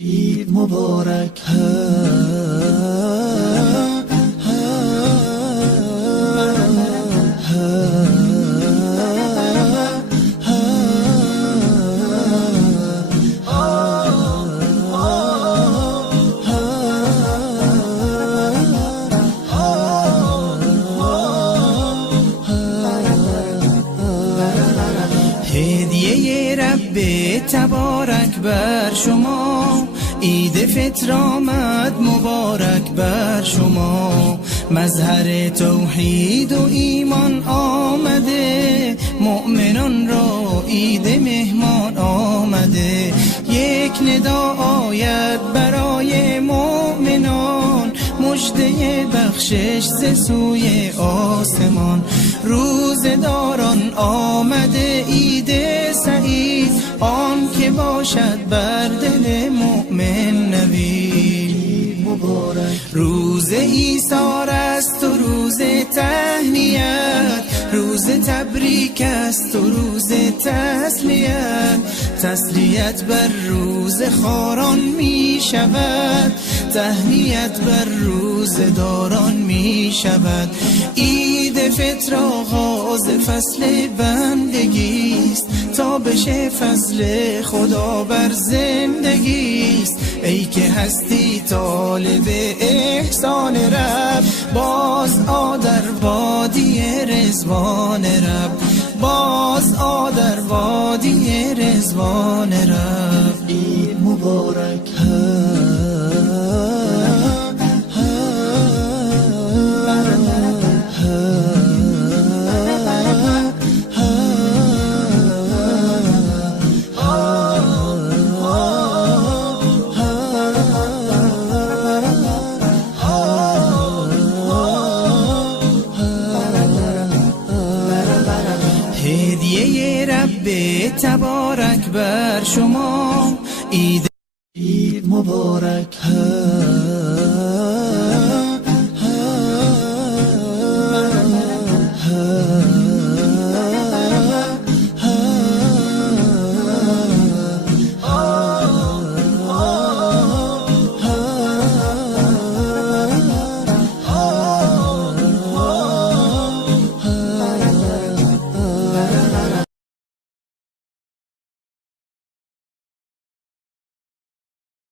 عید مبارک هدیه رب تبارک بر شما، عید فطر آمد مبارک بر شما. مظهر توحید و ایمان آمده، مؤمنان را عید مهمان آمده. یک ندا آید برای مؤمنان، مژده بخشش ز سوی آسمان. روزداران آمده عید سعید، آن که باشد بر دل مؤمن نوید. روز ایثار است و روز تهنیت، روز تبریک است و روز تسلیت. تسلیت بر روز خاران می شود، تهنیت بر روز داران می شود. عید فطر آغاز فصل بندگی است، تا بشه فصل خدا بر زندگی است. ای که هستی طالب احسان رب، باز آ در وادی رضوان رب، باز آ در وادی رضوان رب. عید مبارک هدیه رب تبارک بر شما، عید مبارک